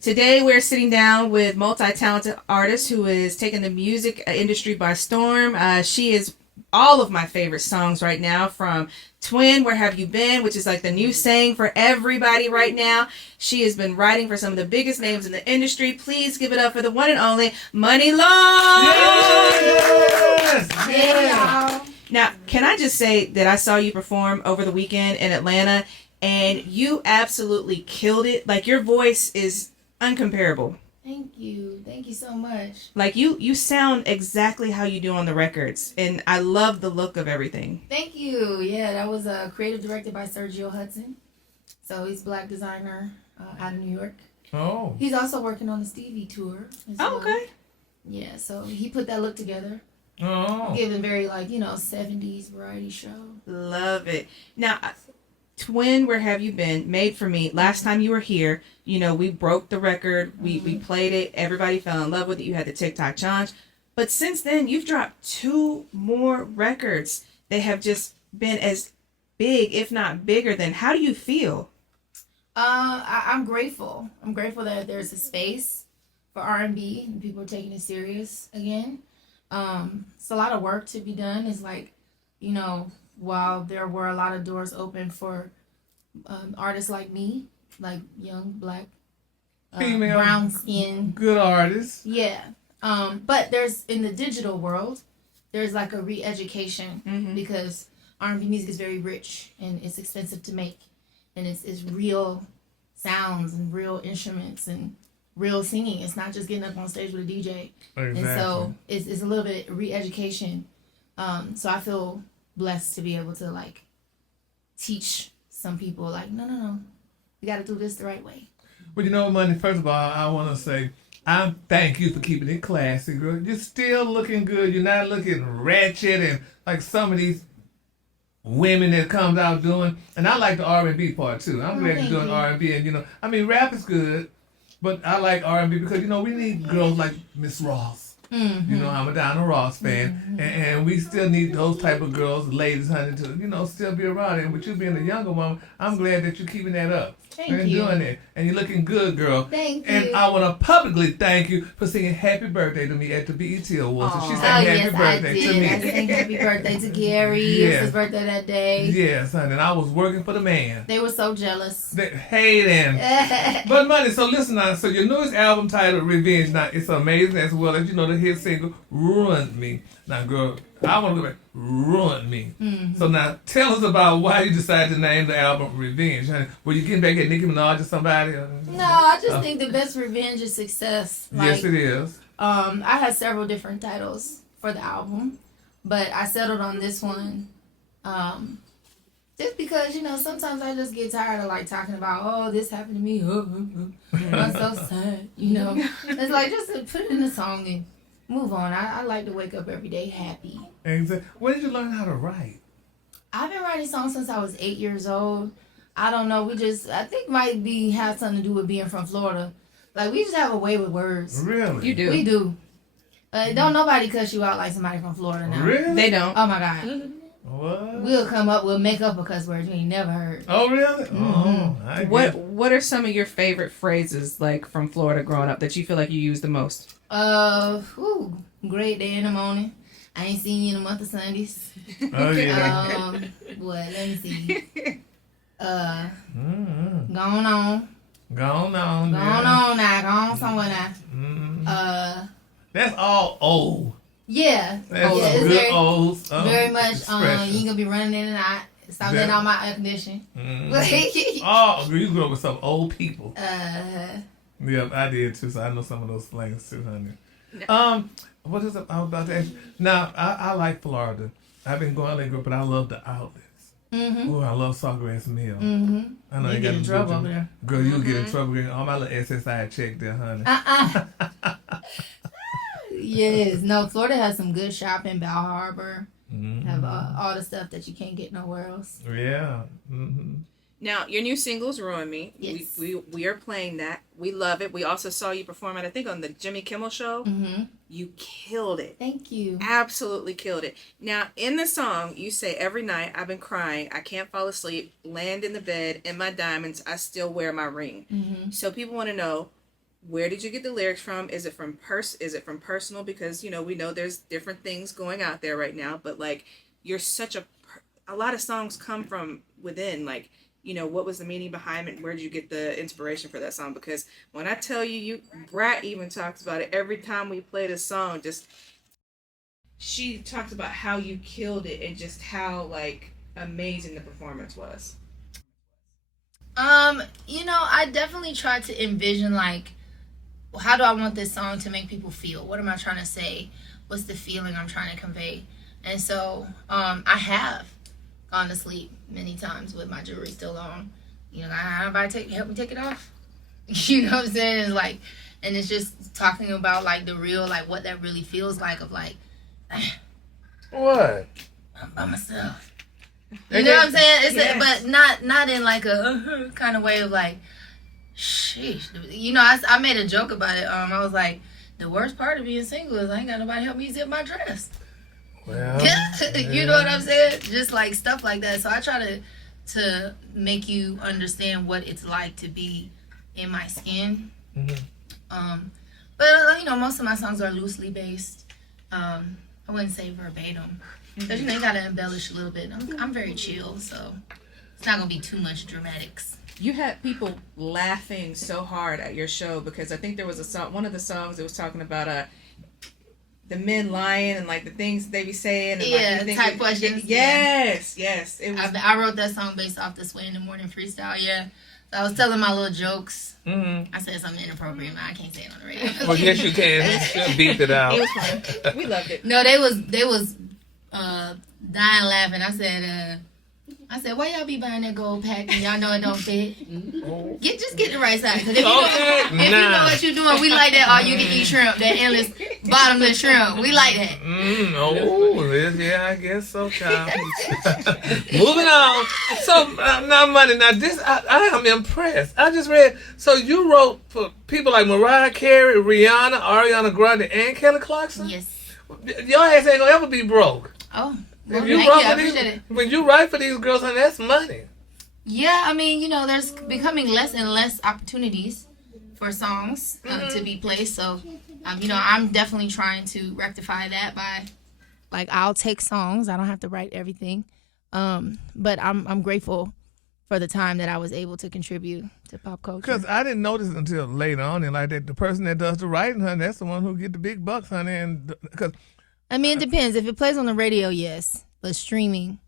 Today we're sitting down with multi-talented artist who is taking the music industry by storm. She is all of my favorite songs right now, from Twin, Where Have You Been, which is like the new saying for everybody right now. She has been writing for some of the biggest names in the industry. Please give it up for the one and only Muni Long. Yes! Yeah. Now, can I just say that I saw you perform over the weekend in Atlanta, and you absolutely killed it. Like, your voice is uncomparable. Thank you so much. Like, you sound exactly how you do on the records, and I love the look of everything. Thank you. Yeah, that was creative directed by Sergio Hudson. So he's a black designer out of New York. Oh. He's also working on the Stevie tour as well. Okay. Yeah, so he put that look together. Oh. Giving very 70s variety show. Love it. Now, Twin, Where Have You Been, made for me. Last time you were here, we broke the record. We played it. Everybody fell in love with it. You had the TikTok challenge. But since then, you've dropped 2 more records. They have just been as big, if not bigger than. How do you feel? I'm grateful. I'm grateful that there's a space for R&B and people are taking it serious again. It's a lot of work to be done. It's while there were a lot of doors open for artists like me, like young, black, female, brown skin, good artists. Yeah. But there's, in the digital world, there's like a re-education because R&B music is very rich and it's expensive to make. And it's real sounds and real instruments and real singing. It's not just getting up on stage with a DJ. Exactly. And so it's a little bit re-education. So I feel blessed to be able to teach some people no, you got to do this the right way. Well, Money, first of all, I want to say I thank you for keeping it classy, girl. You're still looking good. You're not looking ratchet and like some of these women that comes out doing. And I like the R&B part too. I'm glad you're doing R&B, and rap is good. But I like R&B because, we need girls like Miss Ross. I'm a Donna Ross fan. And we still need those type of girls, ladies, honey, to, still be around. And with you being a younger woman, I'm glad that you're keeping that up. Thank you. Doing it. And you're looking good, girl. Thank you. And I want to publicly thank you for singing happy birthday to me at the BET Awards. So she sang happy birthday to me. I sang happy birthday to Gary. It was his birthday that day. Yes, honey. And I was working for the man. They were so jealous. They hating. But Money, so listen now. So your newest album titled Revenge, now it's amazing, as well as the hit single Ruined Me. Now, girl, I want to go back. Ruined Me. So now tell us about why you decided to name the album Revenge. Honey. Were you getting back at Nicki Minaj or somebody? No, I just think the best revenge is success. Yes, it is. I had several different titles for the album, but I settled on this one. Just because, sometimes I just get tired of talking about, oh, this happened to me. I'm so sad. It's like, just to put it in a song and move on. I like to wake up every day happy. Exactly. When did you learn how to write? I've been writing songs since I was 8 years old. I don't know. I think have something to do with being from Florida. We just have a way with words. Really? You do. We do. Don't nobody cuss you out like somebody from Florida now. Really? They don't. Oh my God. What? We'll make up a cuss word you ain't never heard. Oh really? Oh, what are some of your favorite phrases from Florida growing up that you feel like you use the most? Great day in the morning. I ain't seen you in a month of Sundays. Oh yeah. Let me see. Going on. Going on. Going on now. Go on somewhere now. That's all old. Yeah. That's it's good old. Very much. You ain't gonna be running in and out. Stop letting out my air conditioning. Oh, you grew up with some old people. Yeah, I did too. So I know some of those slangs too, honey. What is it I was about to ask you? Now, I like Florida. I've been going there, but I love the outlets. Oh, I love Sawgrass Mill. I know you get in trouble over there. Girl, you'll get in trouble getting all my little SSI check there, honey. Yes. No, Florida has some good shopping. Bal Harbor. Have all the stuff that you can't get nowhere else. Yeah. Now, your new single's Ruin Me. Yes. We are playing that. We love it. We also saw you perform it, I think, on the Jimmy Kimmel Show. You killed it. Thank you. Absolutely killed it. Now, in the song, you say, every night I've been crying, I can't fall asleep, land in the bed, in my diamonds, I still wear my ring. So people want to know, where did you get the lyrics from? Is it from personal? Because, we know there's different things going out there right now, but like, you're such a lot of songs come from within, like, what was the meaning behind it? Where did you get the inspiration for that song? Because when I tell you, Brat even talks about it every time we play the song, she talks about how you killed it and just how like amazing the performance was. I definitely tried to envision like, how do I want this song to make people feel? What am I trying to say? What's the feeling I'm trying to convey? And so, I have gone to sleep many times with my jewelry still on. Help me take it off. You know what I'm saying? It's like, and it's just talking about like the real, like what that really feels like of like, what? I'm by myself. You know what I'm saying? It's but not in like a kind of way of like, sheesh. I made a joke about it. I was like, the worst part of being single is I ain't got nobody help me zip my dress. Well, you know what I'm saying? Just like stuff like that. So I try to make you understand what it's like to be in my skin. Mm-hmm. But most of my songs are loosely based. I wouldn't say verbatim. Because, you got to embellish a little bit. I'm very chill, so it's not going to be too much dramatics. You had people laughing so hard at your show because I think there was a song, one of the songs that was talking about the men lying and like the things they be saying. And, like, type questions. Yes. It was, I wrote that song based off the Sway in the Morning freestyle, yeah. So I was telling my little jokes. Mm-hmm. I said something inappropriate, but I can't say it on the radio. Well, yes, you can. Beat it out. It was fun. We loved it. No, they was dying laughing. I said, why y'all be buying that gold pack and y'all know it don't fit? Just get the right size. Cause if you know what you're doing, we like that all you can eat shrimp, that endless bottomless shrimp. We like that. Yeah, I guess so, child. Moving on. So, now money. Now this, I am impressed. I just read. So you wrote for people like Mariah Carey, Rihanna, Ariana Grande, and Kelly Clarkson. Yes. Your ass ain't gonna ever be broke. Oh. Well, I appreciate it. When you write for these girls, honey, that's money. Yeah, I mean, there's becoming less and less opportunities for songs to be placed. So, I'm definitely trying to rectify that by, like, I'll take songs. I don't have to write everything. But I'm grateful for the time that I was able to contribute to pop culture. Because I didn't notice until later on, and like that, the person that does the writing, honey, that's the one who get the big bucks, honey, and because. I mean, it depends. If it plays on the radio, yes. But streaming,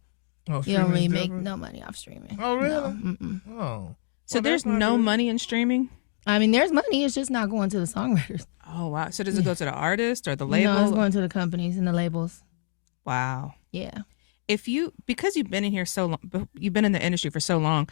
you don't really make no money off streaming. Oh, really? No. Oh. So there's no money in streaming? I mean, there's money. It's just not going to the songwriters. Oh, wow. So does it go to the artist or the label? No, it's going to the companies and the labels. Wow. Yeah. Because you've been in here so long, you've been in the industry for so long,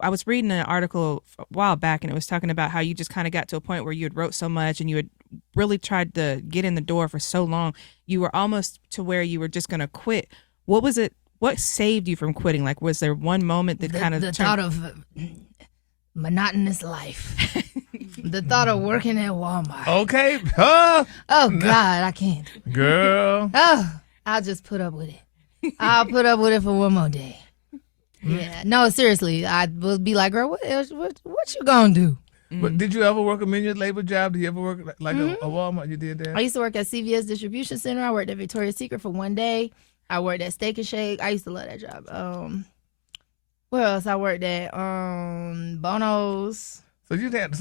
I was reading an article a while back and it was talking about how you just kind of got to a point where you had wrote so much and you had really tried to get in the door for so long. You were almost to where you were just going to quit. What was it? What saved you from quitting? Like, was there one moment that the thought of monotonous life? The thought of working at Walmart. Okay. Oh, God, I can't. Girl. Oh, I'll just put up with it. I'll put up with it for one more day. Yeah, no, seriously, I will be like, girl, what you gonna do? But did you ever work a minion labor job? Did you ever work like a Walmart? You did that? I used to work at CVS Distribution Center. I worked at Victoria's Secret for one day. I worked at Steak and Shake. I used to love that job. Where else? I worked at Bono's. So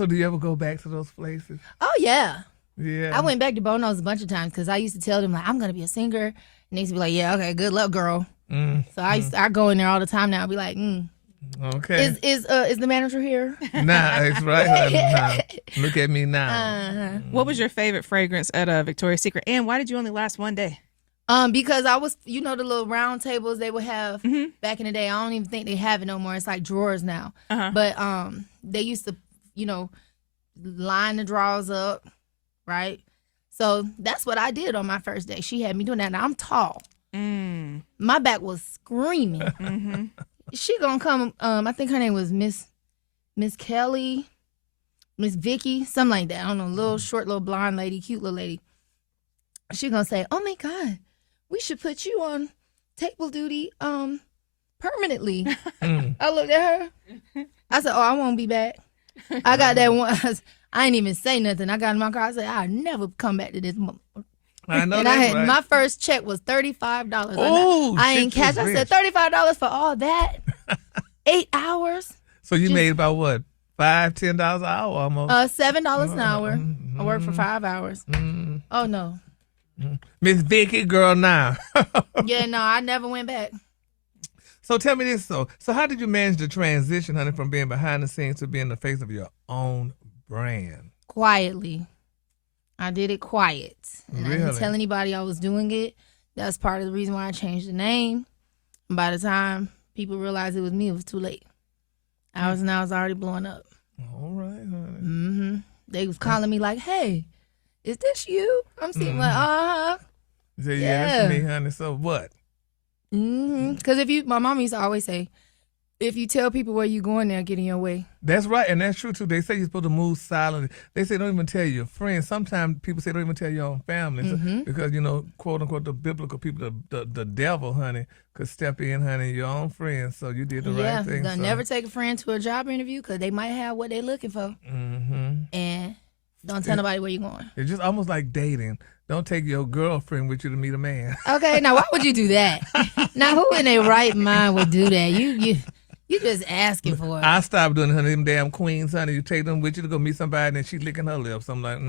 do you ever go back to those places? Oh yeah. Yeah. I went back to Bono's a bunch of times because I used to tell them like I'm gonna be a singer, and they used to be like, yeah, okay, good luck, girl. So I go in there all the time now. I'll be like, okay. Is the manager here? Nah, it's right. Nah. Look at me now. Uh-huh. What was your favorite fragrance at Victoria's Secret, and why did you only last one day? Because I was, the little round tables they would have back in the day. I don't even think they have it no more. It's like drawers now. Uh-huh. But they used to, line the drawers up, right? So that's what I did on my first day. She had me doing that. Now I'm tall. My back was screaming. Mm-hmm. She gonna come. I think her name was Miss Kelly, Miss Vicky, something like that. I don't know. Little short, little blonde lady, cute little lady. She gonna say, "Oh my God, we should put you on table duty, permanently." I looked at her. I said, "Oh, I won't be back." I got that one. I ain't even say nothing. I got in my car. I said, I'll never come back to this. I know And that's right. my first check was $35. Oh, I ain't shit, cash. you I said rich. $35 for all that. 8 hours. So you just- made about what? $5-10 an hour almost. $7 an hour. I worked for 5 hours. Oh no. Miss Vicky, girl, now. Yeah, no, I never went back. So tell me this, so how did you manage the transition, honey, from being behind the scenes to being the face of your own brand? Quietly. I did it quiet. And I didn't Really? tell anybody I was doing it. That's part of the reason why I changed the name. And by the time people realized it was me, it was too late. I was already blowing up. All right, honey. They was calling me like, hey, is this you? I'm sitting like, uh-huh. You say, yeah, that's Yeah. me, honey. So what? Because my mom used to always say, if you tell people where you going, they'll get in your way. That's right, and that's true too. They say you're supposed to move silently. They say don't even tell your friends. Sometimes people say don't even tell your own family because quote unquote the biblical people, the devil, honey, could step in, honey, your own friends. So you did the right thing. Don't So. never take a friend to a job interview because they might have what they're looking for. And don't tell nobody where you're going. It's just almost like dating. Don't take your girlfriend with you to meet a man. Okay, now why would you do that? Now who in their right mind would do that? You just asking for it. I stopped doing it, honey. Them damn queens, honey. You take them with you to go meet somebody, and then she licking her lips. I'm like,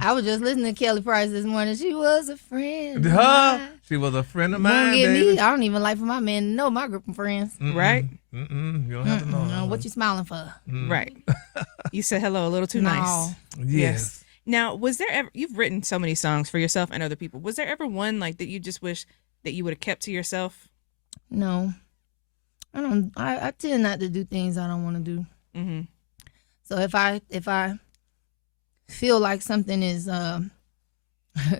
I was just listening to Kelly Price this morning. She was a friend. of Her, mine. she was a friend of Won't mine, get baby. me. I don't even like for my man to know my group of friends. Right? You don't have to know. What you smiling for? Right. You said hello a little too nice. Yes. Now, was there ever, you've written so many songs for yourself and other people. Was there ever one like that you just wish that you would have kept to yourself? No. I don't. I tend not to do things I don't want to do. Mm-hmm. So if I feel like something is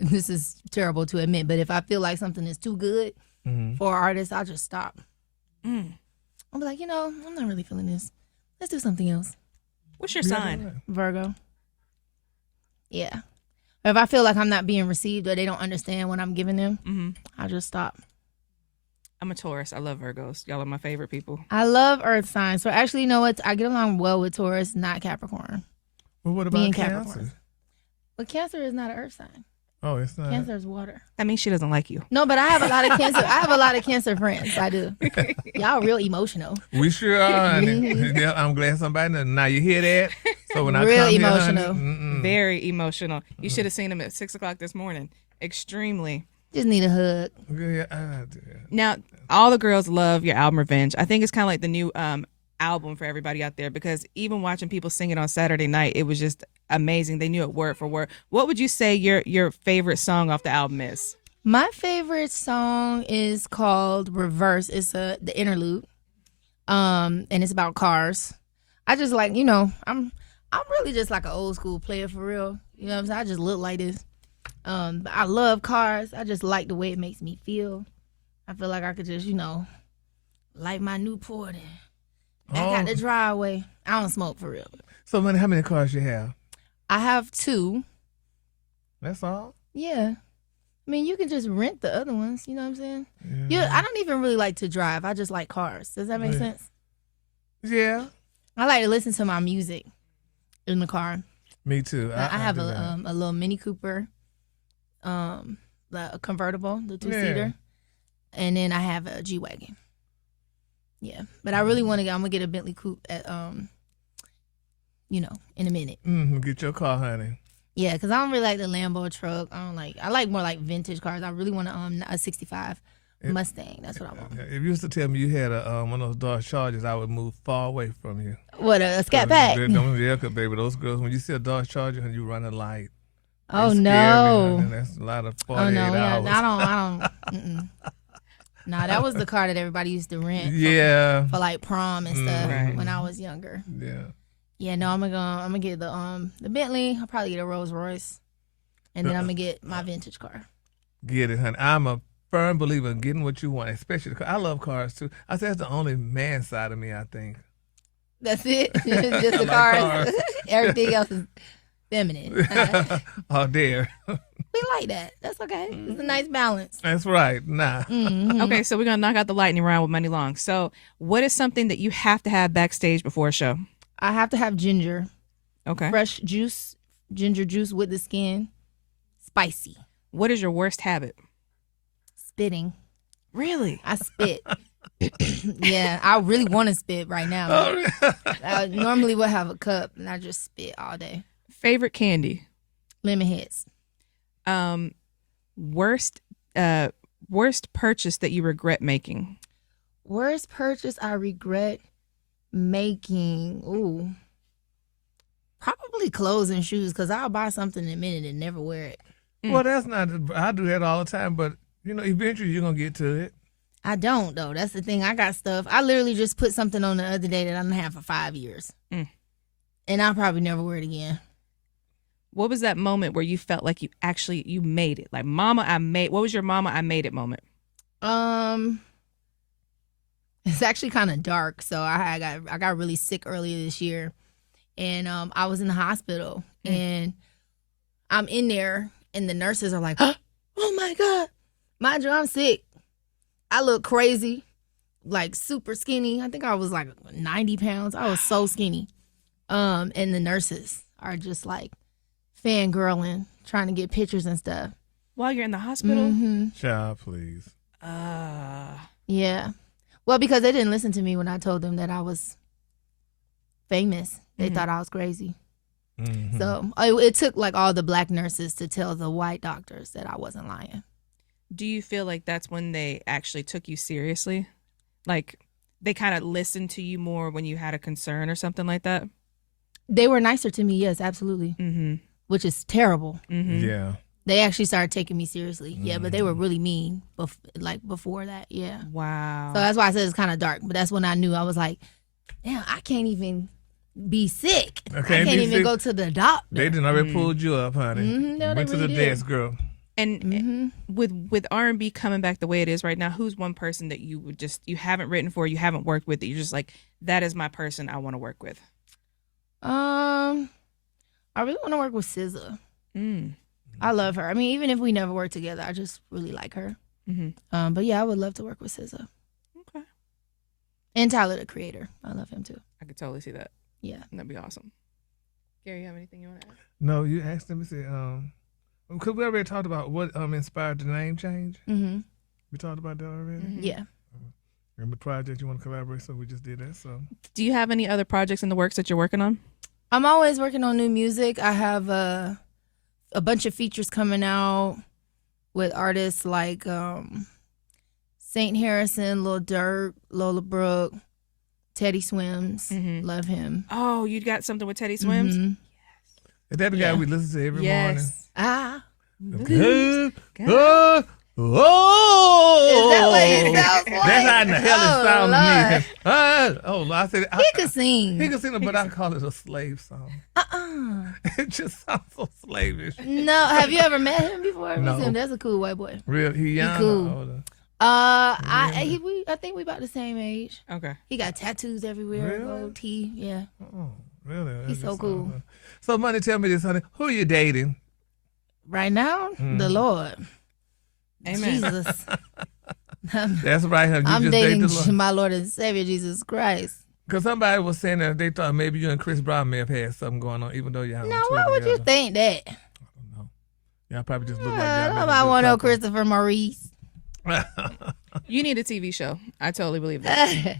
this is terrible to admit, but if I feel like something is too good for an artist, I'll just stop. I'll be like, I'm not really feeling this. Let's do something else. What's your sign? Virgo. Yeah. If I feel like I'm not being received or they don't understand what I'm giving them, I'll just stop. I'm a Taurus. I love Virgos. Y'all are my favorite people. I love earth signs. So actually, you know what? I get along well with Taurus, not Capricorn. Well, what Me about and Cancer? Capricorn. But Cancer is not an earth sign. Oh, it's not. Cancer is water. That means she doesn't like you. No, but I have a lot of Cancer. I have a lot of Cancer friends. I do. Y'all real emotional. We sure are, honey. Yeah, I'm glad somebody knows. Now you hear that? So when I Real come emotional. here, honey, Very emotional. You should have seen him at 6:00 this morning. Extremely. Just need a hug. yeah, I do. Now, all the girls love your album Revenge. I think it's kind of like the new album for everybody out there because even watching people sing it on Saturday night, it was just amazing. They knew it word for word. What would you say your favorite song off the album is? My favorite song is called Reverse. It's the interlude. And it's about cars. I just like, I'm really just like an old school player for real. You know what I'm saying? I just look like this. But I love cars. I just like the way it makes me feel. I feel like I could just, light my Newport and back out the driveway. I don't smoke for real. So, how many cars you have? I have 2. That's all? Yeah. I mean, you can just rent the other ones. You know what I'm saying? Yeah. I don't even really like to drive. I just like cars. Does that make sense? Yeah. I like to listen to my music in the car. Me too. I have do that. a little Mini Cooper, a convertible, the 2-seater, and then I have a G-Wagon. Yeah, but I really want to I'm gonna get a Bentley Coupe at in a minute. Get your car, honey. Yeah, because I don't really like the Lambo truck. I like more like vintage cars. I really want a 65 Mustang. That's what I want. If you used to tell me you had one of those Dodge Chargers, I would move far away from you. What, a Scat Pack? Yeah, cause baby, those girls, when you see a Dodge Charger and you run a light, Oh they scare no! me, honey. That's a lot of 48 Oh no! hours. I don't. Nah, that was the car that everybody used to rent. Yeah. For like prom and stuff Right. when I was younger. Yeah. Yeah, no, I'm gonna get the Bentley. I'll probably get a Rolls Royce, and then I'm gonna get my vintage car. Get it, honey. I'm a firm believer in getting what you want, especially because I love cars too. I say that's the only man side of me, I think. That's it. Just the like cars. cars. Everything else is feminine. Oh, dear. We like that. That's okay. It's a nice balance. That's right. Nah. Okay, so we're gonna knock out the lightning round with Muni Long. So, what is something that you have to have backstage before a show? I have to have ginger. Okay. Fresh juice, ginger juice with the skin. Spicy. What is your worst habit? Spitting. Really? I spit. Yeah, I really want to spit right now. I normally would have a cup and I just spit all day. Favorite candy? Lemon heads. Worst purchase that you regret making? Worst purchase I regret making. Ooh. Probably clothes and shoes because I'll buy something in a minute and never wear it. Well, that's not. I do that all the time, but eventually you're gonna get to it. I don't though. That's the thing. I got stuff. I literally just put something on the other day that I didn't have for 5 years, and I'll probably never wear it again. What was that moment where you felt like you made it? Like, mama, I made. What was your mama, I made it moment? It's actually kind of dark. So I got really sick earlier this year, and I was in the hospital, and I'm in there, and the nurses are like, "Oh my God, mind you, I'm sick. I look crazy, like super skinny. I think I was like 90 pounds. I was so skinny. And the nurses are just like fangirling, trying to get pictures and stuff. While you're in the hospital? Mm-hmm. Child, please. Yeah. Well, because they didn't listen to me when I told them that I was famous. They thought I was crazy. Mm-hmm. So it took like all the black nurses to tell the white doctors that I wasn't lying. Do you feel like that's when they actually took you seriously? Like, they kind of listened to you more when you had a concern or something like that? They were nicer to me, yes, absolutely. Mm-hmm. Which is terrible. Mm-hmm. Yeah. They actually started taking me seriously. Yeah, but they were really mean before that, yeah. Wow. So that's why I said it's kind of dark. But that's when I knew. I was like, damn, I can't even be sick. I can't even go to the doctor. They didn't already pulled you up, honey. No, Went they to really the did. desk, girl. And with R&B coming back the way it is right now, who's one person that you haven't written for, you haven't worked with, that you're just like, that is my person I want to work with? I really want to work with SZA. I love her. I mean, even if we never work together, I just really like her. Mm-hmm. But yeah, I would love to work with SZA. Okay. And Tyler, the Creator. I love him too. I could totally see that. Yeah. That'd be awesome. Gary, you have anything you want to add? No, you asked them to say, because we already talked about what inspired the name change. Mm-hmm. We talked about that already. Mm-hmm. Yeah. And the project you want to collaborate, so we just did that. So, do you have any other projects in the works that you're working on? I'm always working on new music. I have a bunch of features coming out with artists like Saint Harrison, Lil Durk, Lola Brooke, Teddy Swims. Love him. Oh, you got something with Teddy Swims? Mm-hmm. is that the guy we listen to every morning? Ah. Good. Is that what he sounds like? That's how in the hell it sounds Lord. to me. I said He could sing. He could sing it, but I call it a slave song. It just sounds so slavish. No, have you ever met him before? No. That's a cool white boy. Real, he young. cool. Or older? I think we about the same age. Okay. He got tattoos everywhere. Really? Gold teeth. Yeah. Oh, really? He's so cool. So, Money, tell me this, honey. Who are you dating? Right now, the Lord. Amen. Jesus. That's right, honey. You I'm just dating date the Lord. my Lord and Savior Jesus Christ. Because somebody was saying that they thought maybe you and Chris Brown may have had something going on, even though y'all No, why would you think that? I don't know. Y'all probably just look like y'all. Nobody want no Christopher Maurice. You need a TV show. I totally believe that.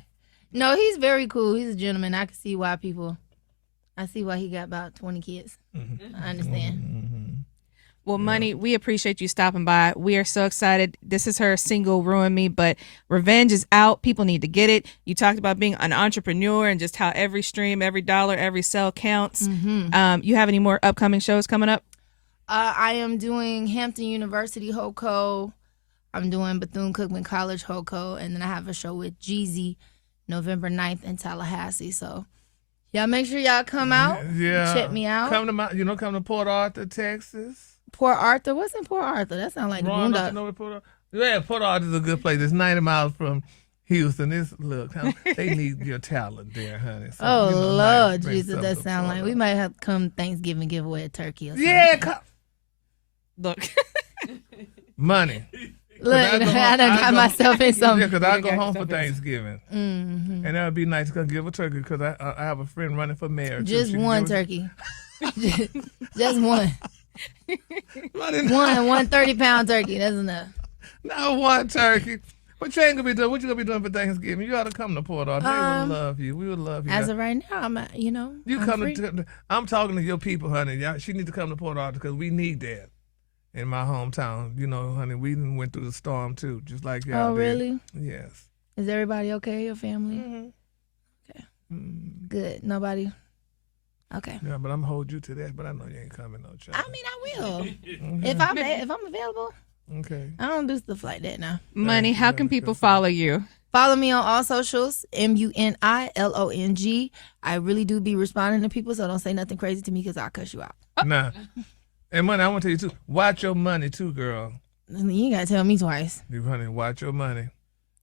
No, he's very cool. He's a gentleman. I can see why he got about 20 kids. I understand. Well, Money, we appreciate you stopping by. We are so excited. This is her single, Ruin Me, but Revenge is out. People need to get it. You talked about being an entrepreneur and just how every stream, every dollar, every sell counts. You have any more upcoming shows coming up? I am doing Hampton University HOCO. I'm doing Bethune-Cookman College HOCO. And then I have a show with Jeezy November 9th in Tallahassee. So y'all make sure y'all come out. Yeah. Check me out. Come to Port Arthur, Texas. Port Arthur? What's in Port Arthur? That sounds like Wrong, the know where Port Arthur? Yeah, Port Arthur is a good place. It's 90 miles from Houston. They need your talent there, honey. So, Oh, Lord bring Jesus, something that sound like forward. we might have to come Thanksgiving give away a turkey or something. Yeah, Look. Money. Look, I done got myself in something. Yeah, because I go home for Thanksgiving. And that would be nice to give a turkey because I have a friend running for mayor. Just one turkey. Just one. One 30-pound turkey. That's enough. Not one turkey. What you ain't gonna be doing? What you gonna be doing for Thanksgiving? You ought to come to Port Arthur. They would love you. We would love you. As of right now, I'm I'm talking to your people, honey. Y'all, she need to come to Port Arthur because we need that in my hometown. You know, honey, we went through the storm too, just like y'all. Oh, did. really? Yes. Is everybody okay? Your family? Mm-hmm. Okay. Good. Nobody. Okay. Yeah, but I'm gonna hold you to that. But I know you ain't coming, no child. I mean, I will if I'm available. Okay. I don't do stuff like that now. Money, how can people follow you? Follow me on all socials, MUNILONG. I really do be responding to people, so don't say nothing crazy to me because I'll cuss you out. Nah. And money, I want to tell you too. Watch your money too, girl. You ain't got to tell me twice. You honey, watch your money.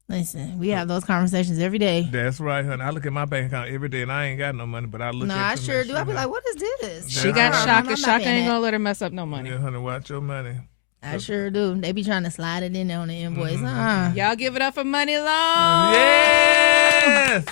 Listen, we have those conversations every day. That's right, honey. I look at my bank account every day, and I ain't got no money, but I look at it. No, I sure do. I be like, what is this? She got Shaka. Shaka ain't that. gonna let her mess up no money. Yeah, honey, watch your money. I sure do. They be trying to slide it in there on the invoice. Y'all give it up for Muni Long. Yes.